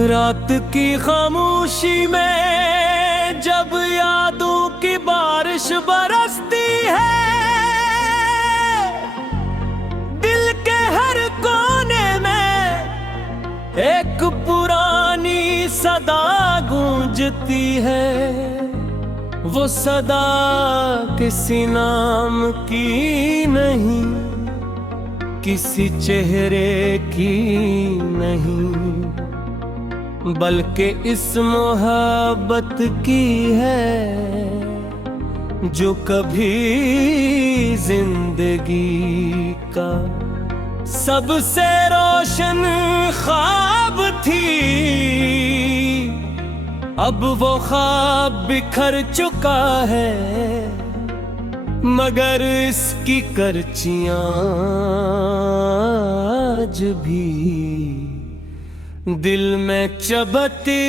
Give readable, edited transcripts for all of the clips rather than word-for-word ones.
रात की खामोशी में जब यादों की बारिश बरसती है, दिल के हर कोने में एक पुरानी सदा गूंजती है। वो सदा किसी नाम की नहीं, किसी चेहरे की नहीं, बल्कि इस मोहब्बत की है जो कभी जिंदगी का सबसे रोशन ख्वाब थी। अब वो ख्वाब बिखर चुका है, मगर इसकी करचियां आज भी दिल में चबती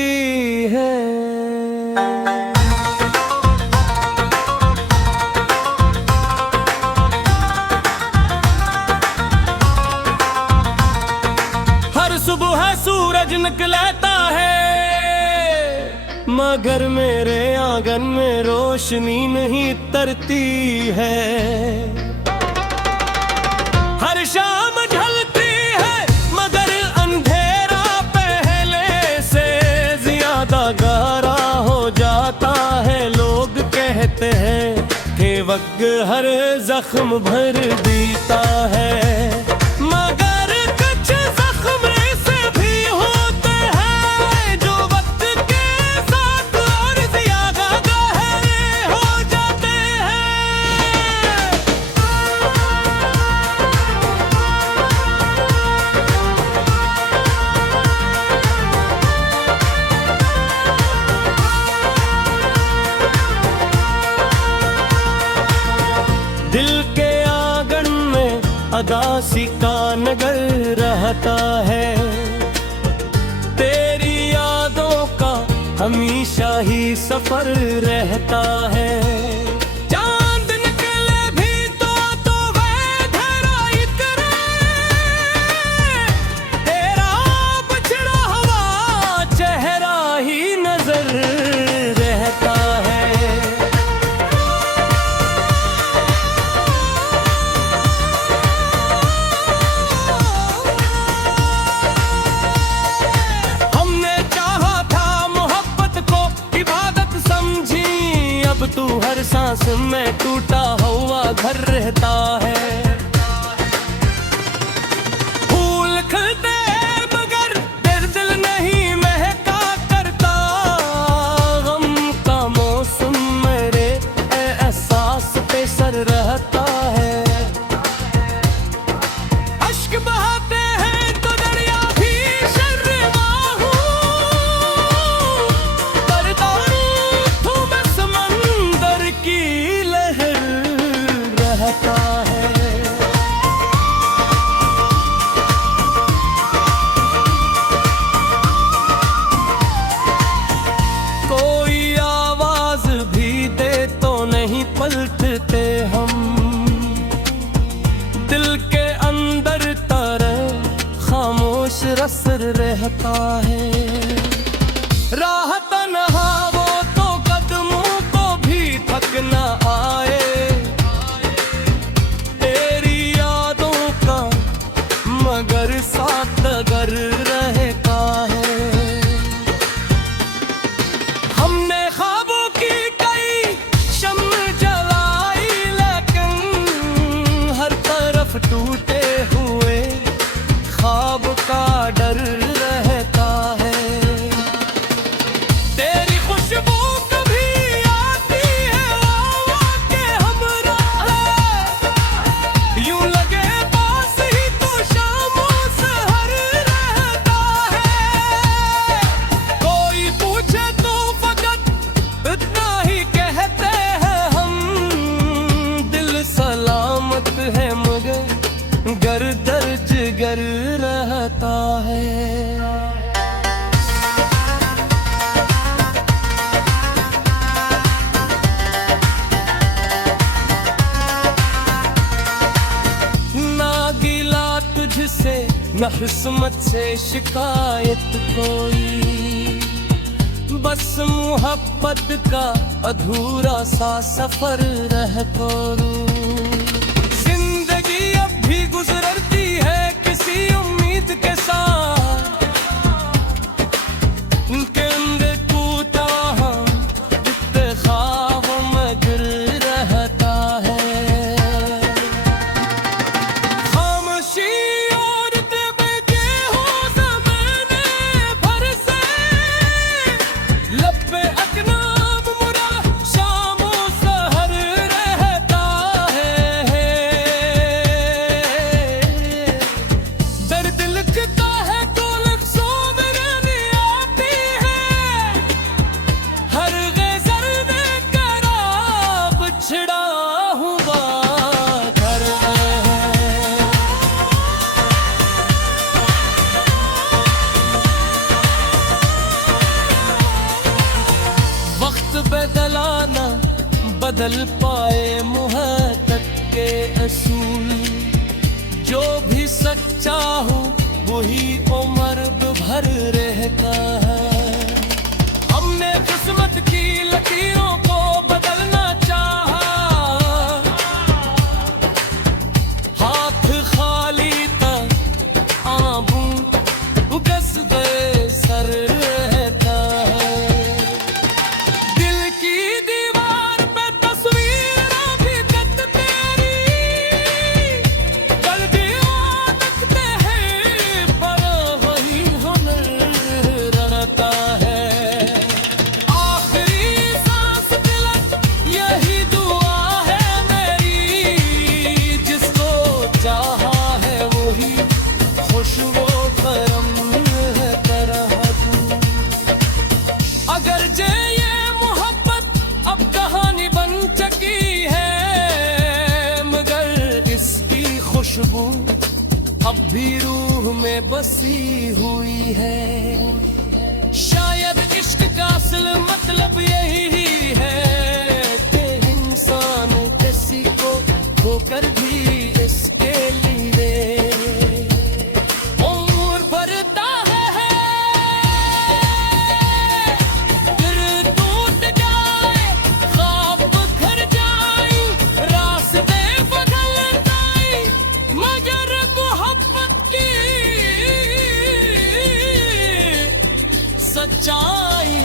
है। हर सुबह सूरज निकलता है, मगर मेरे आंगन में रोशनी नहीं तरती है। हर शाम ढलती है, मगर अंधेरा पहले से ज्यादा गहरा हो जाता है। लोग कहते हैं कि वक्त हर जख्म भर देता है, दिल के आंगन में अदासी का नगर रहता है। तेरी यादों का हमेशा ही सफर रहता है। चांद निकले भी तो वह धराई करे, तेरा बिछड़ा हुआ चेहरा ही नजर रहता है। तू हर सांस में टूटा हुआ घर रहता है। फूल खिलते मगर दिल नहीं महका करता, गम का मौसम मेरे एहसास पे सर रहता है। अश्क बहाते हैं तो दरिया भी शर्मा हूँ, की लहर रहता है। कोई आवाज भी दे तो नहीं पलटते हम, दिल के अंदर तरह खामोश रसर रहता है। राह तन्हा वो तो कदमों को भी थक न आए, तेरी यादों का मगर साथ अगर रहता है। हमने ख्वाबों की कई शम्म जलाई, लेकिन हर तरफ टूटे हुए ख्वाब का डर रहता है। किस्मत से शिकायत कोई, बस मोहब्बत का अधूरा सा सफर रह कोरू। जिंदगी अब भी गुजरती है किसी उम्मीद के साथ, उनके अंदर टूटा हम जितने ख्वाबों में गिर रहता है। खामोशी और बेजे हो ज़माने भर से, लब पे अकनाम मुरा शामो सहर रहता है। दर्द लिखता है तो लफ्ज़ों में रानी आती है, हर गज़ल में कराब छिड़ा हुआ घर है। वक्त बदलाना बदल पाए मुहब्बत के असूल, जो भी सच्चा हो वही उम्र भर रहता है। हमने किस्मत की लकीरों को बदलना चाहा, हाथ खाली था आंबू उगस गए सर रहता है। दिल की दीवार पे तस्वीर अभी तक तेरी, गलती आदत है पर वही हुनर रहता है। आखिरी सांस तलक यही दुआ है मेरी, जिसको चाहा है वही खुश वो करम तरह तू। अगर जे ये मोहब्बत अब कहानी बन चुकी है, मगर इसकी खुशबू अब भी रूह में बसी हुई है। शायद इश्क का असल मतलब यही है कि इंसान किसी को खोकर भी इसके लिए उम्र भरता है। दिल टूट जाए, ख्वाब बिखर जाए, रास्ते बदल जाए, मगर मोहब्बत की सच्चाई।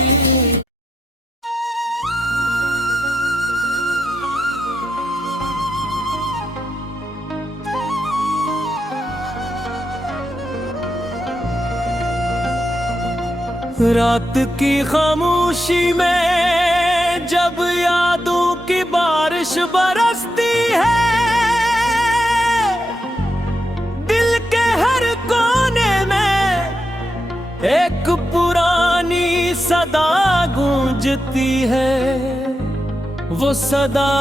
रात की खामोशी में जब यादों की बारिश बरसती है, दिल के हर कोने में एक पुरानी सदा गूंजती है। वो सदा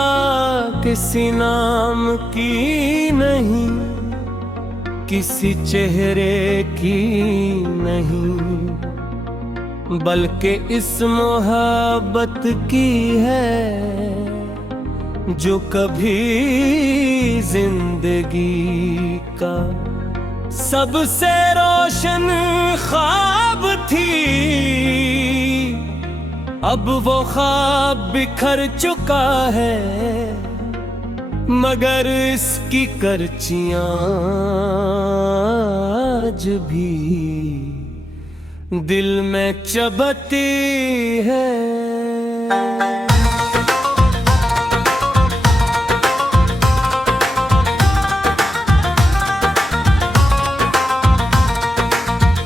किसी नाम की नहीं, किसी चेहरे की नहीं, बल्कि इस मोहब्बत की है जो कभी जिंदगी का सबसे रोशन ख्वाब थी। अब वो ख्वाब बिखर चुका है, मगर इसकी करचियां आज भी दिल में चबती है।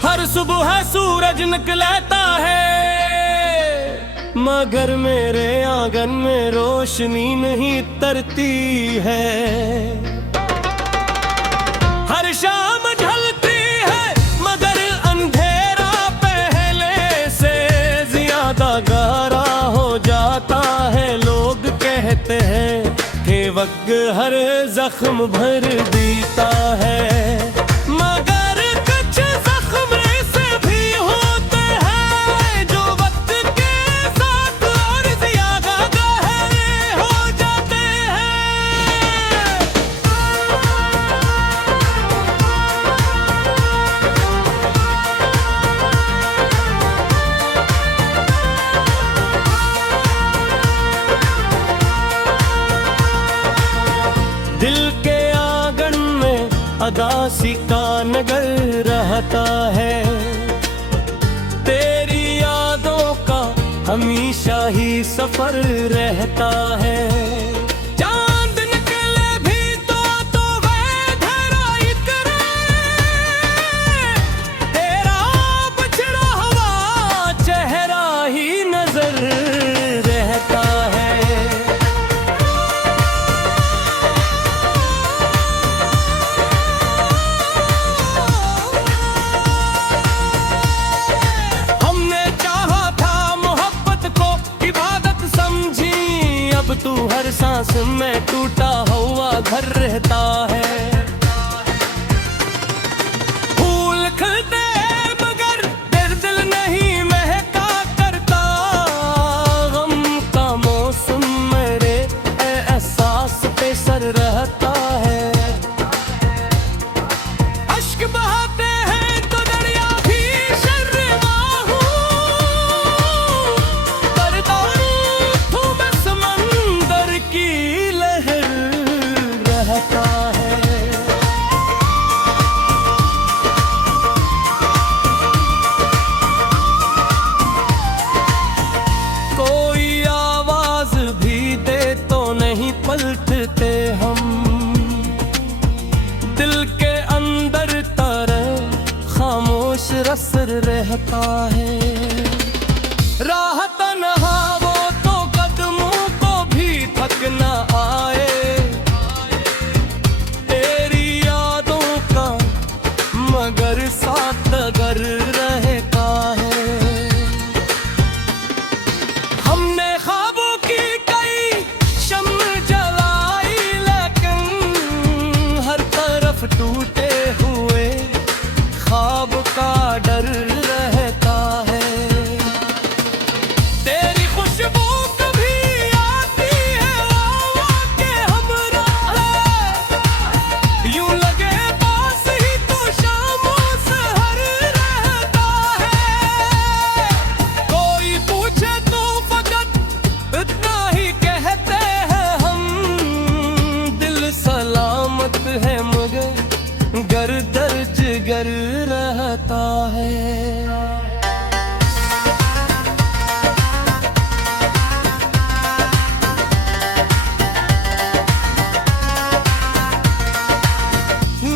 हर सुबह सूरज निकलता है, मगर मेरे आंगन में रोशनी नहीं तरती है। हर शाम ढलती है, मगर अंधेरा पहले से ज्यादा गहरा हो जाता है। लोग कहते हैं कि वक्त हर जख्म भर देता है, मगर कुछ जख्म ऐसे भी होते हैं जो वक्त के साथ और ज्यादा गहरे हो जाते हैं। उदासी का नगर रहता है। तेरी यादों का हमेशा ही सफर रहता है। चांद निकले भी तो वह धराई करे, तेरा बछड़ा हुआ चेहरा ही नजर रहता है। तू हर सांस में टूटा हुआ घर रहता है। फूल खिलते मगर दिल नहीं महका करता, गम का मौसम मेरे एहसास पे सर रहता है। अश्क बहाते हैं तो दरिया भी शर्मा हूँ, करता हूँ मैं समंदर की लहर रहता है। कोई आवाज भी दे तो नहीं पलटते हम, दिल के अंदर खामोश रसर रहता है। राह तन्हा वो तो कदमों को भी थक न आए, तेरी यादों का मगर साथ अगर रहता है। हमने ख्वाबों की कई शम्म जलाई, लेकिन हर तरफ टूटे हुए ख्वाब का डर रहता है। तेरी खुशबू कभी आती है के हमरा है, यूं लगे पास ही तो शामों सहर रहता है। कोई पूछे तो फकत इतना ही कहते हैं हम, दिल सलामत है मगर गर दर्ज गर रहता है।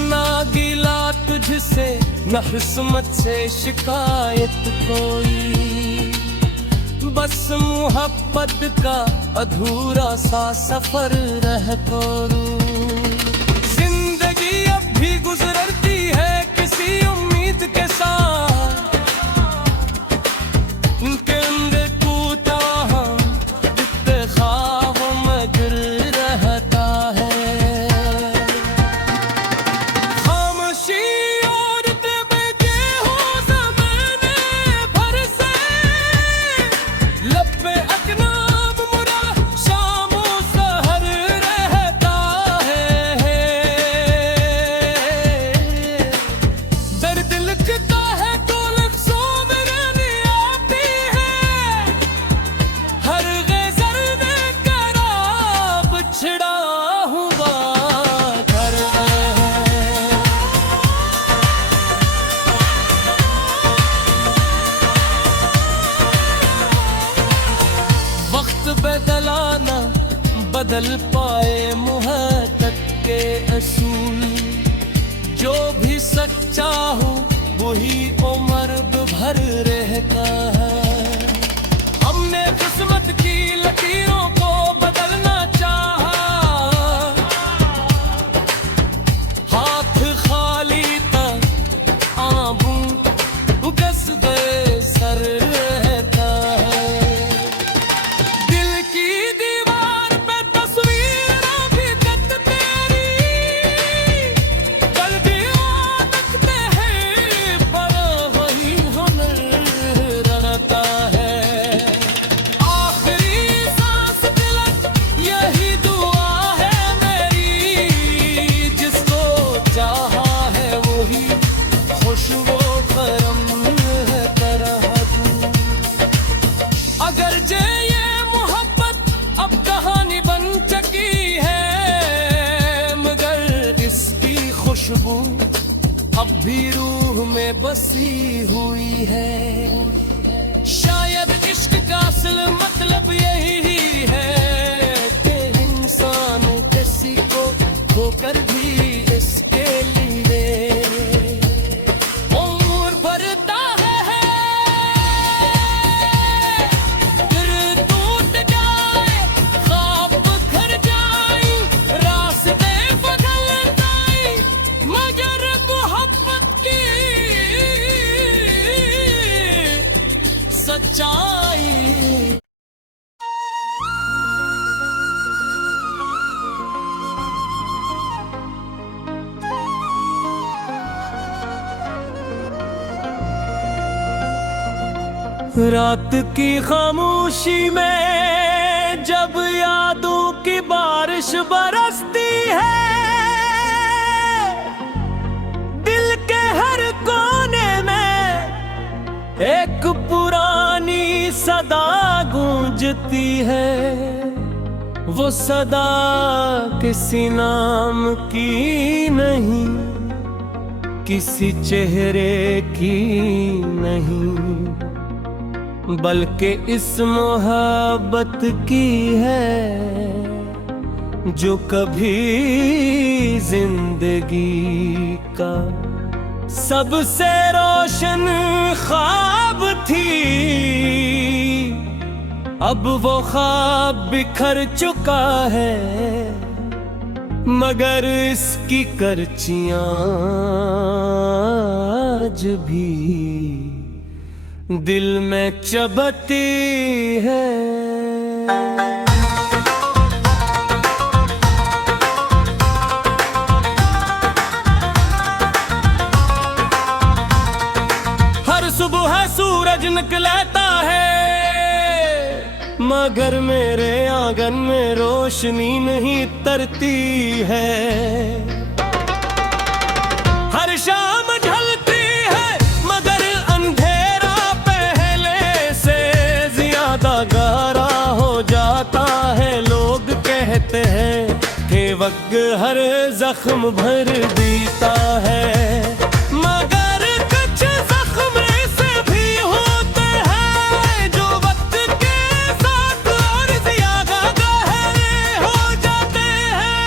ना गिला तुझसे न किस्मत से शिकायत कोई, बस मोहब्बत का अधूरा सा सफर रह करो। जिंदगी अब भी गुजरती है किसी उम्मीद के साथ, उनके अंदर टूटा जितने ख्वाबों में गिर रहता है। खामोशी और बेजे हो ज़माने भर से, लब पे अकनाम मुरा शामों सहर रहता है। दर्द लिखता है तो लफ्ज़ों में रानी आती है, हर गज़ल में करा बिछड़ा हुआ घर है। वक्त बदलाना बदल पाए मुहब्बत के असूल, जो भी सच्चा हो वही उम्र भर रहता है। हमने किस्मत की लकीरों को बदलना चाहा, हाथ खाली था आबू उगस गए सर रहता है। दिल की दीवार पे तस्वीर भी दत तेरी, गलतियां तकते हैं पर वही हुनर भी रूह में बसी हुई है। शायद इश्क का असल मतलब यही है कि इंसान किसी को होकर भी इसके लिए उम्र भरता है, फिर टूट जाए, ख्वाब बिखर जाए, रास्ते बदल जाए, मगर मोहब्बत की सच्चाई। रात की खामोशी में जब यादों की बारिश बरसती है, दिल के हर कोने में एक पुरानी सदा गूंजती है। वो सदा किसी नाम की नहीं, किसी चेहरे की नहीं, बल्कि इस मोहब्बत की है जो कभी जिंदगी का सबसे रोशन ख्वाब थी। अब वो ख्वाब बिखर चुका है, मगर इसकी करचियां आज भी दिल में चबती है। हर सुबह सूरज निकलता है, मगर मेरे आंगन में रोशनी नहीं तरती है। हर शाम ढलती है, मगर अंधेरा पहले से ज्यादा गहरा हो जाता है। लोग कहते हैं कि वक्त हर जख्म भर देता है, मगर कुछ जख्म ऐसे भी होते हैं जो वक्त के साथ और ज्यादा गहरे हो जाते हैं।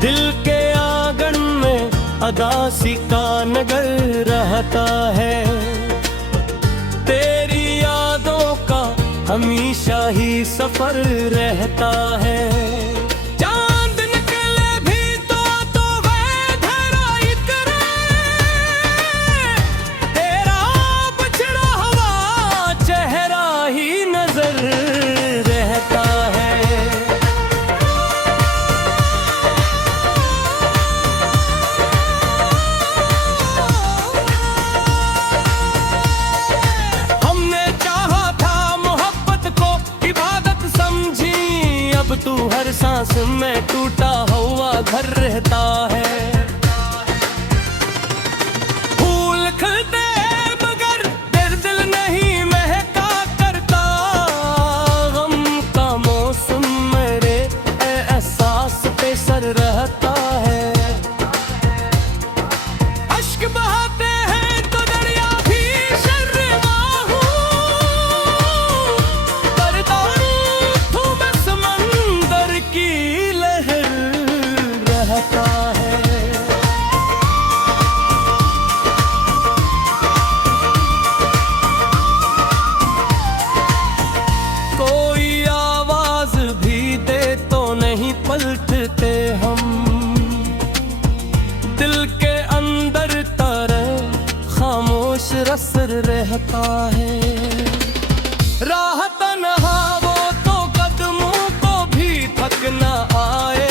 दिल के आंगन में अदासी का नगर रहता है, तेरी यादों का हमेशा ही सफर रहता है। चांद निकले भी तो वह धराई करे, तेरा बिछड़ा हुआ चेहरा ही नजर रहता है। तू हर सांस में टूटा हुआ घर रहता है। फूल खिलते मगर दिल नहीं महका करता, गम का मौसम मेरे एहसास पे सर रहता है। अश्क बहाते हैं तो दरिया भी शर्मा हूँ, करता हूँ मैं समंदर की लहर रहता है। कोई आवाज भी दे तो नहीं पलटते हम, दिल के अंदर तरह खामोश रसर रहता है। राह तन्हा वो तो कदमों को भी थक न आए,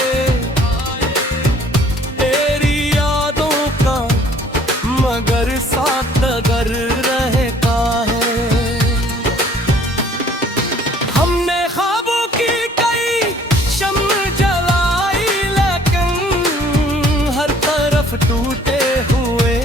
तेरी यादों का मगर साथ अगर रहता है। हमने ख्वाबों की कई शम्म जलाई, लेकिन हर तरफ टूटे हुए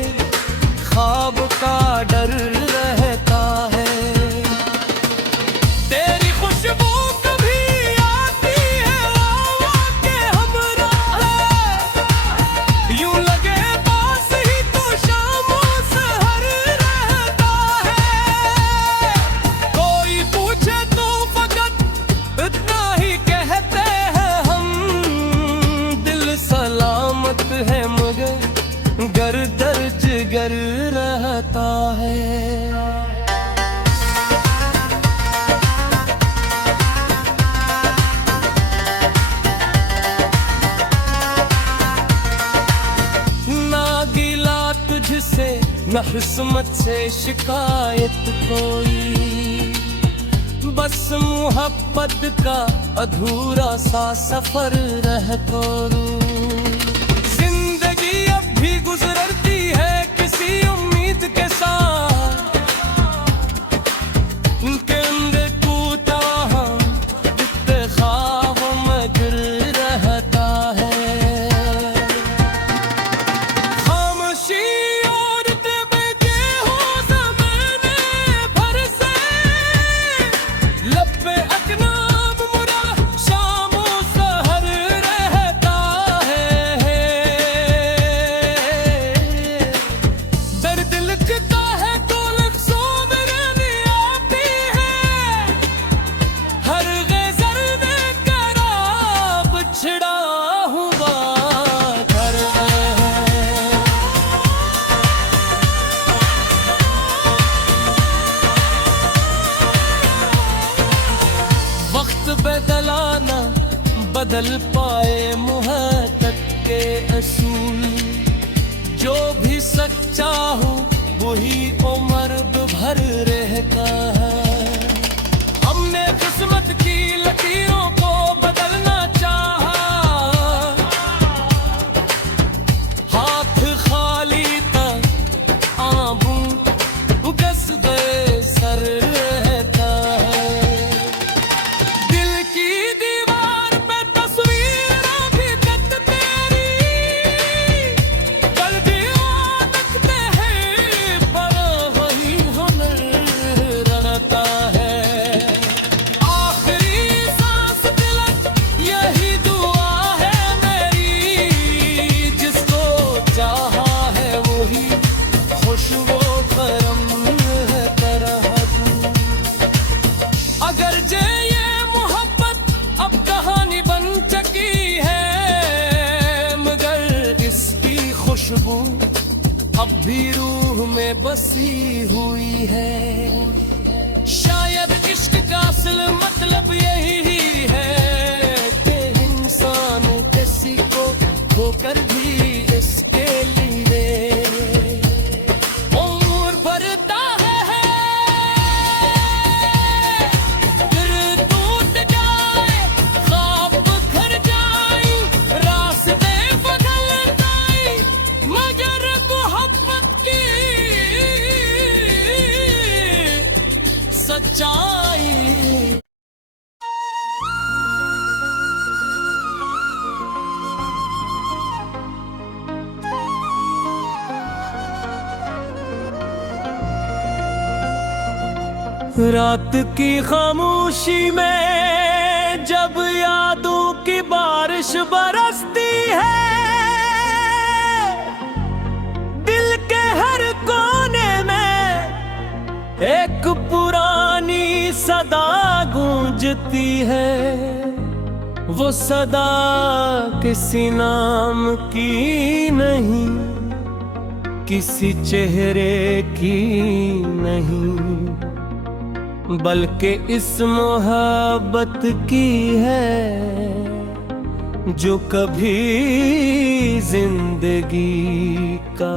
किस्मत से शिकायत कोई, बस मोहब्बत का अधूरा सा सफर रह कोरू। जिंदगी अब भी गुजरती है किसी उम्मीद के साथ, उनके अंदर कूदा हम जितने ख्वाबों में गिर रहता है। बदलाना बदल पाए मुहब्बत के असूल, जो भी सच्चा हो वही उम्र भर रहता है। हमने किस्मत की लकीरों को बदलना चाहा, हाथ खाली था आंबू उगस गए सर रहता है। अगर जे ये मोहब्बत अब कहानी बन चुकी है, मगर इसकी खुशबू अब भी रूह में बसी हुई है। शायद इश्क का असल मतलब यही है कि इंसान किसी को खोकर भी इसके लिए सच्चाई। रात की खामोशी में जब यादों की बारिश बरसती है, दिल के हर कोने में एक पुरानी सदा गूंजती है। वो सदा किसी नाम की नहीं, किसी चेहरे की नहीं, बल्कि इस मोहब्बत की है जो कभी जिंदगी का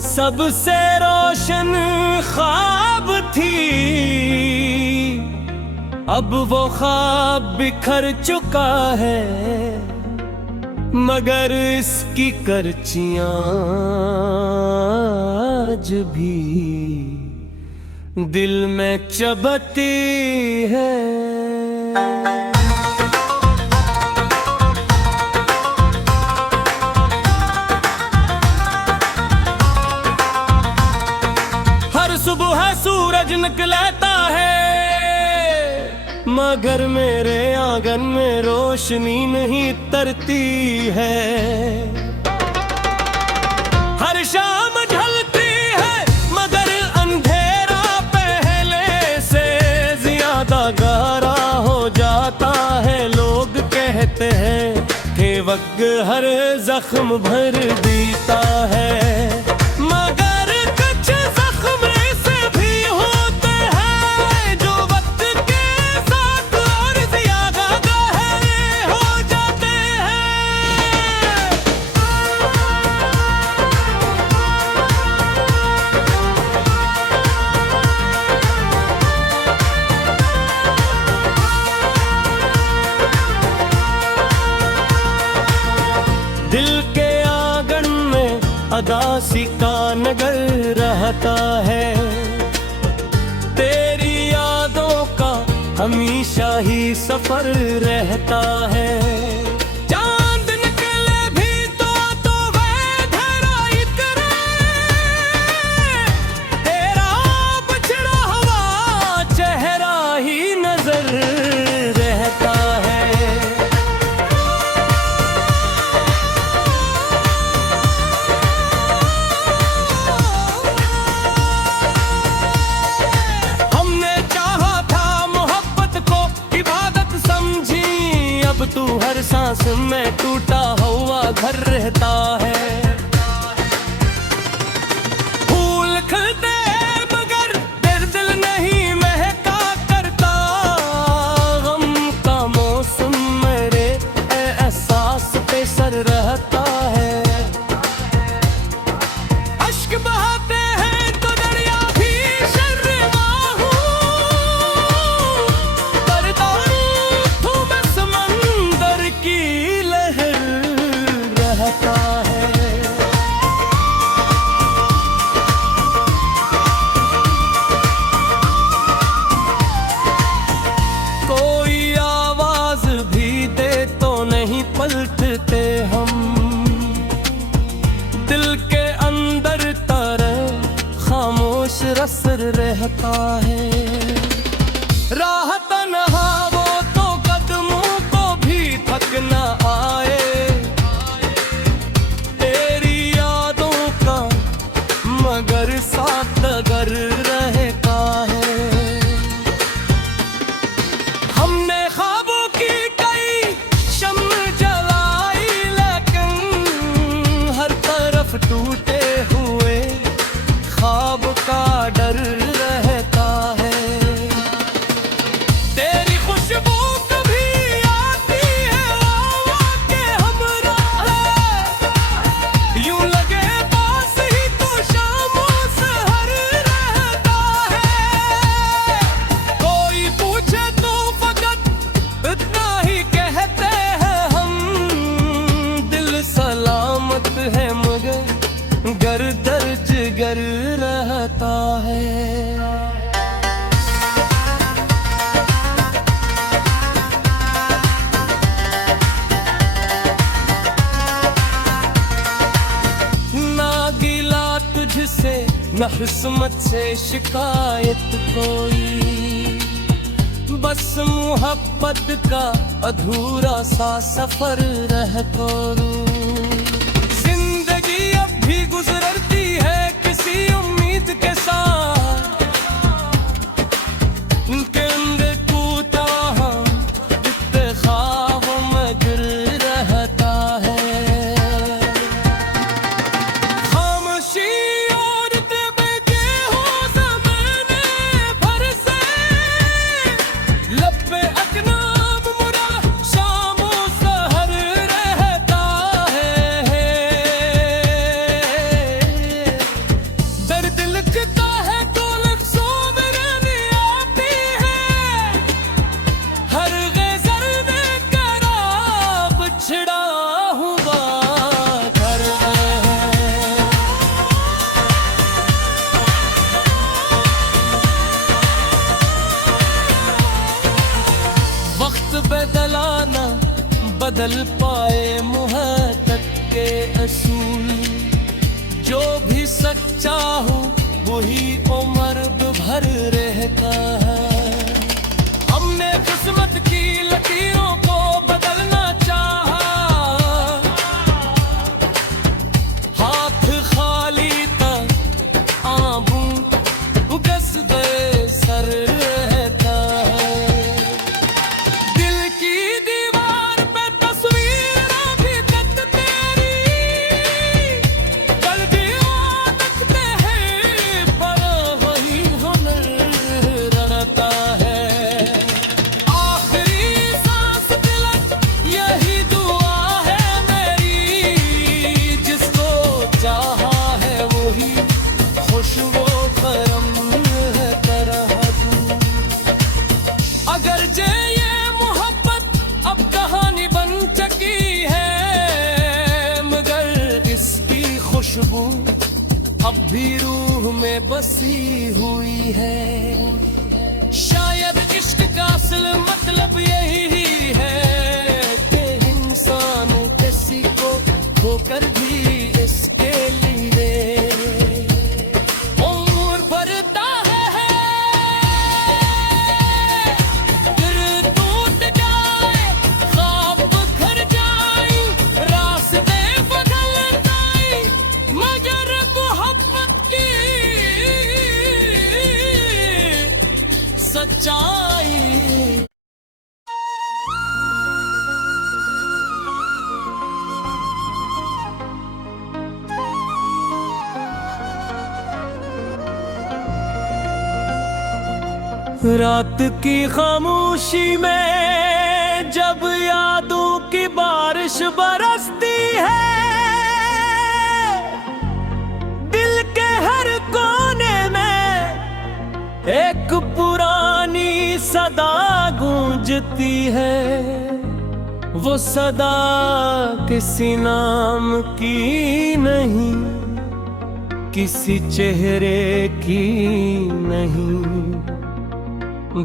सबसे रोशन ख्वाब थी। अब वो ख्वाब बिखर चुका है, मगर इसकी करचियां आज भी दिल में चबती है। सुबह सूरज निकलता है, मगर मेरे आंगन में रोशनी नहीं तरती है। हर शाम ढलती है, मगर अंधेरा पहले से ज्यादा गहरा हो जाता है। लोग कहते हैं कि वक्त हर जख्म भर देता है, उदासी का नगर रहता है। तेरी यादों का हमेशा ही सफर रहता है। चांद निकले भी तो वह धराई करे, तेरा बिछड़ा हुआ चेहरा ही नजर रहता है। तू हर सांस में टूटा हुआ घर रहता है। फूल खिलते मगर दिल नहीं महका करता, गम का मौसम मेरे एहसास पे सर रहता है। अश्क बहाते हैं तो दरिया भी शर्मा हूँ, करता हूँ मैं समंदर की लहर रहता है। कोई आवाज भी दे तो नहीं पलटते हम, दिल के अंदर तरह खामोश रसर रहता है। राह तन्हा वो तो कदमों को भी थक न आए, तेरी यादों का मगर साथ अगर रहता है। हमने ख्वाबों की कई शम्म जलाई, लेकिन हर तरफ टूटे हुए ख्वाब का डर रहता है। तेरी खुशबू कभी आती है आके हमरा है, यूं लगे पास ही तो शामों सहर रहता है। कोई पूछे तो फकत इतना ही कहते हैं हम, दिल सलामत है मगर गर दर्ज गर रहता है। ना गिला तुझसे न किस्मत से शिकायत कोई, बस मोहब्बत का अधूरा सा सफर रह करो। जिंदगी अब भी गुजरती है किसी उम्मीद के साथ, उनके अंदर टूटा जितने ख्वाबों में गिर रहता है। खामोशी और बेजे हो ज़माने भर से, लब पे अकनाम मुरा शामों सहर रहता है। दर्द लिखता है तो लफ्ज़ों में रानी आती है, हर गज़ल में करा बिछड़ा हुआ घर है। वक्त बदलाना बदल पाए मुहब्बत के असूल, जो भी सच्चा हो वही उम्र भर रहता है। हमने किस्मत की लकीरों को बदलना चाहा, हाथ खाली था आंबू उगस गए सर रहता है। दिल की दीवार पे तस्वीर भी कत तेरी, गलतियां तकते हैं पर वही हुनर भी रूह में बसी हुई है। शायद इश्क का असल मतलब यही है कि इंसान किसी को खोकर भी इसके लिए उम्र भरता है, फिर टूट जाए, ख्वाब बिखर जाए, रास्ते बदल जाए, मगर मोहब्बत की सच्चाई। रात की खामोशी में जब यादों की बारिश बरसती है, दिल के हर कोने में एक पुरानी सदा गूंजती है। वो सदा किसी नाम की नहीं, किसी चेहरे की नहीं,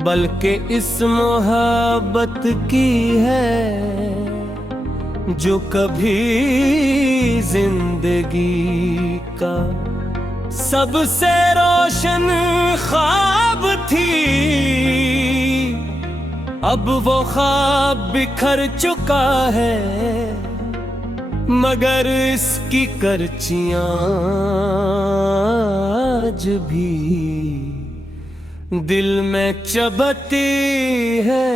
बल्कि इस मोहब्बत की है जो कभी जिंदगी का सबसे रोशन ख्वाब थी। अब वो ख्वाब बिखर चुका है, मगर इसकी करचियां आज भी दिल में चबती है।